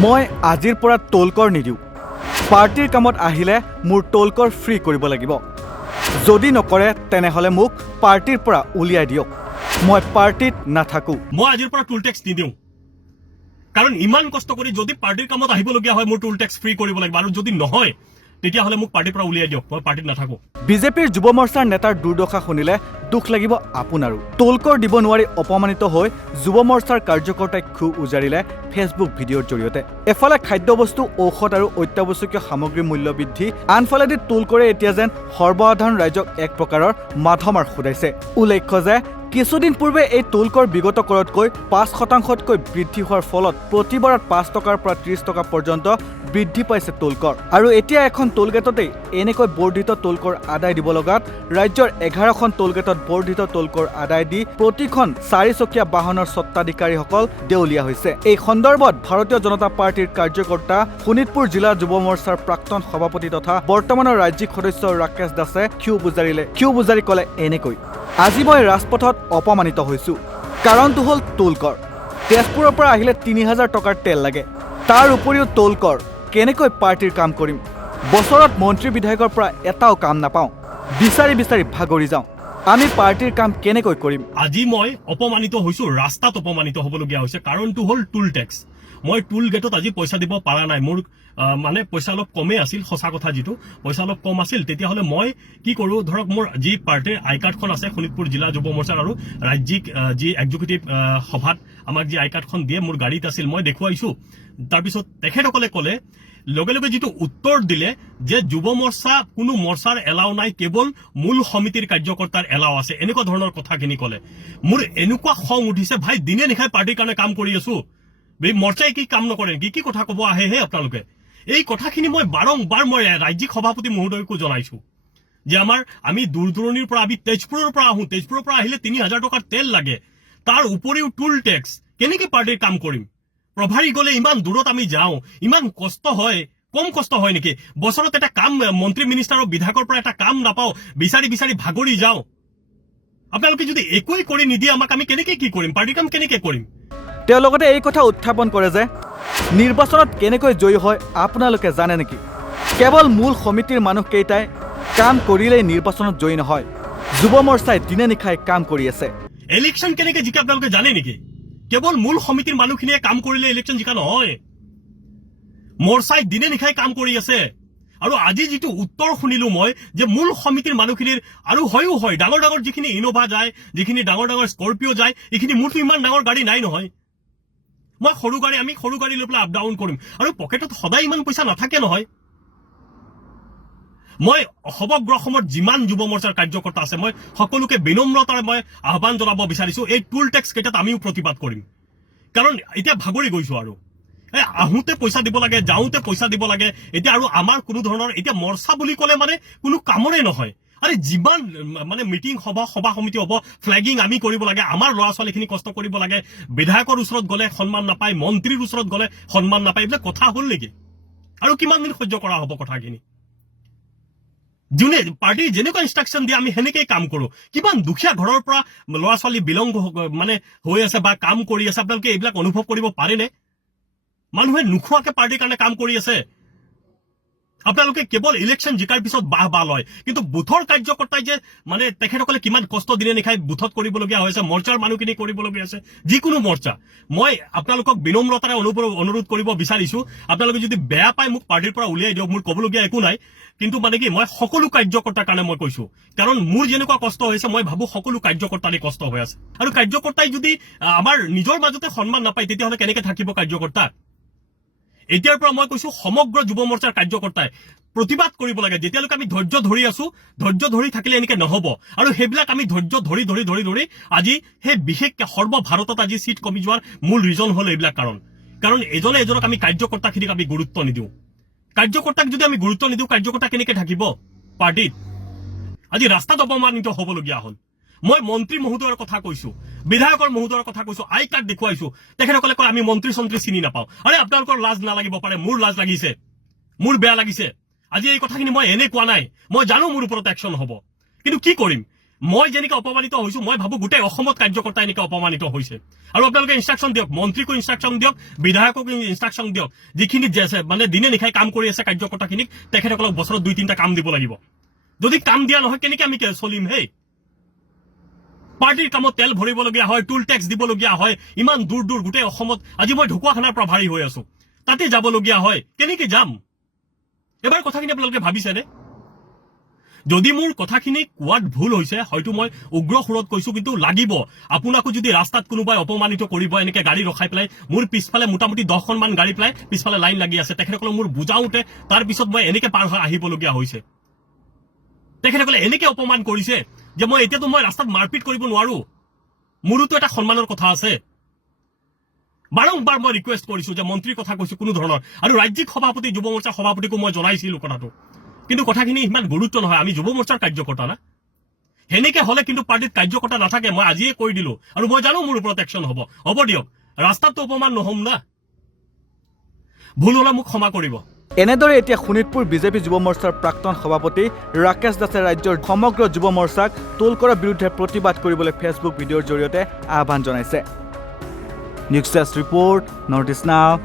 মই আজিৰ পৰা টোলকৰ নিদিওঁ। পাৰ্টিৰ কামত আহিলে মোৰ টোলকৰ ফ্ৰী কৰিব লাগিব। যদি নকৰে তেনেহলে মোক পাৰ্টিৰ পৰা উলিয়াই দিয়ক। মই পাৰ্টিত নাথাকো। মই আজিৰ পৰা টোল টেক্স নিদিওঁ, কাৰণ ইমান কষ্ট কৰি যদি পাৰ্টিৰ কামত আহিবলগীয়া হয় মোৰ টোল টেক্স ফ্ৰী কৰিব লাগিব, আৰু যদি নহয় তেতিয়াহ'লে মোক পাৰ্টিৰ পৰা উলিয়াই দিয়ক, মই পাৰ্টিত নাথাকো। বিজেপিৰ যুৱ মৰ্চাৰ নেতাৰ দুৰ্দশা শুনিলে দুখ লাগিব আপোনাৰো। টোলকৰ দিব নোৱাৰি অপমানিত হৈ যুৱ মৰ্চাৰ কাৰ্যকৰ্তাই ক্ষোভ উজাৰিলে ফেচবুক ভিডিঅ'ৰ জৰিয়তে। এফালে খাদ্যবস্তু, ঔষধ আৰু অত্যাৱশ্যকীয় সামগ্ৰীৰ মূল্য বৃদ্ধি, আনফালেদি টোলকৰে এতিয়া যেন সৰ্বসাধাৰণ ৰাইজক এক প্ৰকাৰৰ মাধমাৰ সোধাইছে। উল্লেখ্য যে কিছুদিন পূৰ্বে এই টোলকৰ বিগত কৰতকৈ ৫% বৃদ্ধি হোৱাৰ ফলত প্ৰতিবাৰত ৫ টকাৰ পৰা ৩০ টকা পৰ্যন্ত বৃদ্ধি পাইছে টোলকৰ। আৰু এতিয়া এখন টোলগেটতেই এনেকৈ বৰ্ধিত টোলকৰ আদায় দিব লগাত ৰাজ্যৰ 11খন টোলগেটত বৰ্ধিত টোলকৰ আদায় দি প্ৰতিখন ৪চকীয়া বাহনৰ স্বত্বাধিকাৰীসকল দেউলীয়া হৈছে। এই সন্দৰ্ভত ভাৰতীয় জনতা পাৰ্টিৰ কাৰ্যকৰ্তা, শোণিতপুৰ জিলা যুৱ মৰ্চাৰ প্ৰাক্তন সভাপতি তথা বৰ্তমানৰ ৰাজ্যিক সদস্য ৰাকেশ দাসে ক্ষোভ উজাৰি ক'লে এনেকৈ: আজি মই ৰাজপথত অপমানিত হৈছো। কাৰণটো হ'ল টোলকৰ। তেজপুৰৰ পৰা আহিলে ৩০০০ টকাৰ তেল লাগে, তাৰ উপৰিও টোলকৰ। কেনেকৈ পাৰ্টিৰ কাম কৰিম? বছৰত মন্ত্ৰী বিধায়কৰ পৰা এটাও কাম নাপাওঁ, বিচাৰি বিচাৰি ভাগৰি যাওঁ। আমি পাৰ্টিৰ কাম কেনেকৈ কৰিম? আজি মই অপমানিত হৈছো, ৰাস্তাত অপমানিত হ'বলগীয়া হৈছে। কাৰণটো হ'ল টোল টেক্স। মই টোল গেটত আজি পইচা দিব পৰা নাই। মোৰ মানে পইচা অলপ কমেই আছিল, সঁচা কথা যিটো পইচা অলপ কম আছিল। তেতিয়াহ'লে মই কি কৰোঁ, ধৰক মোৰ যি পাৰ্টিৰ আই কাৰ্ডখন আছে শোণিতপুৰ জিলা যুৱ মৰ্চাৰ আৰু ৰাজ্যিক যি এক্সিকিউটিভ সভাত আমাক যি আই কাৰ্ডখন দিয়ে মোৰ গাড়ীত আছিল, মই দেখুৱাইছো। তাৰপিছত তেখেতসকলে ক'লে, লগে লগে যিটো উত্তৰ দিলে যে যুৱ মৰ্চা কোনো মৰ্চাৰ এলাও নাই, কেৱল মূল সমিতিৰ কাৰ্যকৰ্তাৰ এলাও আছে, এনেকুৱা ধৰণৰ কথাখিনি ক'লে। মোৰ এনেকুৱা খং উঠিছে, ভাই দিনে নিশাই পাৰ্টিৰ কাৰণে কাম কৰি আছো, মৰ্চাই কি কাম নকৰে নেকি? কি কথা ক'ব আহে হে আপোনালোকে? এই কথাখিনি মই বাৰংবাৰ মই ৰাজ্যিক সভাপতি মহোদয়কো জনাইছো যে আমি দূৰ দূৰণিৰ পৰা, আমি তেজপুৰৰ পৰা আহোঁ, তেজপুৰৰ পৰা আহিলে ৩০০০ টকাৰ তেল লাগে, তাৰ উপৰিও টোল টেক্স, কেনেকে পাৰ্টিৰ কাম কৰিম? প্ৰভাৰী গ'লে ইমান দূৰত আমি যাওঁ, ইমান কষ্ট হয়, কম কষ্ট হয় নেকি? বছৰত এটা কাম মন্ত্ৰী মিনিষ্টাৰৰ বিধায়কৰ পৰা এটা কাম নাপাওঁ, বিচাৰি বিচাৰি ভাগৰি যাওঁ। আপোনালোকে যদি একোৱেই কৰি নিদিয়ে আমাক, আমি কেনেকে কি কৰিম? পাৰ্টিৰ কাম কেনেকে কৰিম? তেওঁ লগতে এই কথা উত্থাপন কৰে যে নিৰ্বাচনত কেনেকৈ জয়ী হয় আপোনালোকে জানে নেকি? কেৱল মূল সমিতিৰ মানুহকেইটাই কাম কৰিলেই নিৰ্বাচনত জয়ী নহয়। যুৱ মৰ্চাই দিনে নিশাই কাম কৰি আছে। ইলেকশ্যন কেনেকে জিকে আপোনালোকে জানে নেকি? কেৱল মূল সমিতিৰ মানুহখিনিয়ে কাম কৰিলে ইলেকশ্যন জিকা নহয়। মৰ্চাই দিনে নিশাই কাম কৰি আছে। আৰু আজি যিটো উত্তৰ শুনিলো মই, যে মূল সমিতিৰ মানুহখিনিৰ আৰু হয়ো হয়, ডাঙৰ ডাঙৰ যিখিনি ইনোভা যায়, যিখিনি ডাঙৰ ডাঙৰ স্কৰপিঅ যায়, এইখিনি মোৰতো ইমান ডাঙৰ গাড়ী নাই নহয়। মই আমি সৰু গাড়ী লৈ পেলাই আপ ডাউন কৰিম, আৰু পকেটত সদায় ইমান পইচা নাথাকে নহয়। মই সমগ্ৰ অসমত যিমান যুৱ মৰ্চাৰ কাৰ্যকৰ্তা আছে, মই সকলোকে বিনম্ৰতাৰে মই আহ্বান জনাব বিচাৰিছো, এই টোল টেক্স কেইটাত আমিও প্ৰতিবাদ কৰিম। কাৰণ এতিয়া ভাগৰি গৈছো, আৰু আহোঁতে পইচা দিব লাগে, যাওঁতে পইচা দিব লাগে। এতিয়া আৰু আমাৰ কোনো ধৰণৰ এতিয়া মৰ্চা বুলি ক'লে মানে কোনো কামৰে নহয়। আৰে যিমান মানে মিটিং সভা সমিতি হ'ব, ফ্লেগিং আমি কৰিব লাগে, আমাৰ ল'ৰা ছোৱালীখিনি কষ্ট কৰিব লাগে, বিধায়কৰ ওচৰত গ'লে সন্মান নাপায়, মন্ত্ৰীৰ ওচৰত গ'লে সন্মান নাপায়, এইবিলাক কথা হ'ল নেকি? আৰু কিমান দিন সহ্য কৰা হ'ব কথাখিনি? যোনে পাৰ্টি যেনেকুৱা ইনষ্ট্ৰাকশ্যন দিয়ে আমি সেনেকেই কাম কৰোঁ। কিমান দুখীয়া ঘৰৰ পৰা ল'ৰা ছোৱালী বিলং মানে হৈ আছে বা কাম কৰি আছে, আপোনালোকে এইবিলাক অনুভৱ কৰিব পাৰেনে? মানুহে নোখোৱাকে পাৰ্টিৰ কাৰণে কাম কৰি আছে। আপোনালোকে কেৱল ইলেকশ্যন জিকাৰ পিছত বাহ লয়, কিন্তু বুথৰ কাৰ্যকৰ্তাই যে মানে তেখেতসকলে কিমান কষ্ট দিনে নিশাই বুথত কৰিবলগীয়া হৈছে, মৰ্চাৰ মানুহখিনি কৰিবলগীয়া হৈছে, যিকোনো মৰ্চা। মই আপোনালোকক বিনম্ৰতাৰে অনুৰোধ কৰিব বিচাৰিছো, আপোনালোকে যদি বেয়া পায় মোক পাৰ্টিৰ পৰা উলিয়াই দিয়ক, মোৰ ক'বলগীয়া একো নাই। কিন্তু মানে কি, মই সকলো কাৰ্যকৰ্তাৰ কাৰণে মই কৈছো, কাৰণ মোৰ যেনেকুৱা কষ্ট হৈছে মই ভাবো সকলো কাৰ্যকৰ্তাৰে কষ্ট হৈ আছে। আৰু কাৰ্যকৰ্তাই যদি আমাৰ নিজৰ মাজতে সন্মান নাপায়, তেতিয়াহ'লে কেনেকে থাকিব কাৰ্যকৰ্তা? এতিয়াৰ পৰা মই কৈছো, সমগ্ৰ যুৱ মৰ্চাৰ কাৰ্যকৰ্তাই প্ৰতিবাদ কৰিব লাগে। যেতিয়ালৈকে আমি ধৈৰ্য ধৰি আছো, ধৈৰ্য ধৰি থাকিলে এনেকে নহ'ব। আৰু সেইবিলাক আমি ধৈৰ্য ধৰি আজি সেই বিশেষকে সৰ্বভাৰতত আজি চিট কমি যোৱাৰ মূল ৰিজন হ'ল এইবিলাক কাৰণ এজনে এজনক আমি কাৰ্যকৰ্তাখিনিক আমি গুৰুত্ব নিদিওঁ। কাৰ্যকৰ্তাক যদি আমি গুৰুত্ব নিদিওঁ, কাৰ্যকৰ্তা কেনেকে থাকিব পাৰ্টিত? আজি ৰাস্তাত অপমানিত হ'বলগীয়া হ'ল। মই মন্ত্ৰী মহোদয়ৰ কথা কৈছো, বিধায়কৰ মহোদয়ৰ কথা কৈছো, আই কাৰ্ড দেখুৱাইছো, তেখেতসকলে কয় আমি মন্ত্ৰী চন্ত্ৰী চিনি নাপাওঁ। আৰে আপোনালোকৰ লাজ নালাগিব পাৰে, মোৰ লাজ লাগিছে, মোৰ বেয়া লাগিছে। আজি এই কথাখিনি মই এনে কোৱা নাই, মই জানো মোৰ ওপৰত একশ্যন হ'ব, কিন্তু কি কৰিম? মই যেনেকৈ অপমানিত হৈছো মই ভাবো গোটেই অসমত কাৰ্যকৰ্তা এনেকৈ অপমানিত হৈছে আৰু আপোনালোকে ইনষ্ট্ৰাকশ্যন দিয়ক মন্ত্ৰীকো ইনষ্ট্ৰাকশ্যন দিয়ক বিধায়কক ইনষ্ট্ৰাকশ্যন দিয়ক যিখিনি মানে দিনে নিশাই কাম কৰি আছে কাৰ্যকৰ্তাখিনিক তেখেতসকলক বছৰত 2-3টা কাম দিব লাগিব যদি কাম দিয়া নহয় কেনেকৈ আমি চলিম হেই পাৰ্টিৰ কামত তেল ভৰিবলগীয়া হয় টুল টেক্স দিবলগীয়া হয় ইমান দূৰ দূৰ গোটেই অসমত আজি মই ঢকুৱাখানাৰ প্ৰভাৰী হৈ আছো তাতে যাবলগীয়া হয় কেনেকৈ যাম এবাৰ কথাখিনি আপোনালোকে ভাবিছেনে যদি মোৰ কথাখিনি কোৱাত ভুল হৈছে হয়তো মই উগ্ৰ সুৰত কৈছো কিন্তু লাগিব আপোনাকো যদি ৰাস্তাত কোনোবাই অপমানিত কৰিব এনেকে গাড়ী ৰখাই পেলাই মোৰ পিছফালে মোটামুটি 10খনমান গাড়ী পেলাই পিছফালে লাইন লাগি আছে তেখেতসকলক মোৰ বুজাওতে তাৰ পিছত মই এনেকে পাৰ হৈ আহিবলগীয়া হৈছে তেখেতসকলে এনেকে অপমান কৰিছে যে মই এতিয়াতো মই ৰাস্তাত মাৰপিট কৰিব নোৱাৰো মোৰোতো এটা সন্মানৰ কথা আছে বাৰম্বাৰ মই ৰিকুৱেষ্ট কৰিছো যে মন্ত্ৰীৰ কথা কৈছো কোনো ধৰণৰ আৰু ৰাজ্যিক সভাপতি যুৱ মৰ্চাৰ সভাপতিকো মই জনাইছিলো কথাটো কিন্তু কথাখিনি ইমান গুৰুত্ব নহয় আমি যুৱ মৰ্চাৰ কাৰ্যকৰ্তা না হেনেকে হলে কিন্তু পাৰ্টিত কাৰ্যকৰ্তা নাথাকে মই আজিয়ে কৈ দিলো আৰু মই জানো মোৰ ওপৰত একশ্যন হ'ব দিয়ক ৰাস্তাততো অপমান নহম না ভুল হলে মোক ক্ষমা কৰিব এনেদৰে এতিয়া শোণিতপুৰ বিজেপি যুৱ মৰ্চাৰ প্ৰাক্তন সভাপতি ৰাকেশ দাসে ৰাজ্যৰ সমগ্ৰ যুৱ মৰ্চাক টোলকৰৰ বিৰুদ্ধে প্ৰতিবাদ কৰিবলৈ ফেচবুক ভিডিঅ'ৰ জৰিয়তে আহ্বান জনাইছে news desk report north east নাও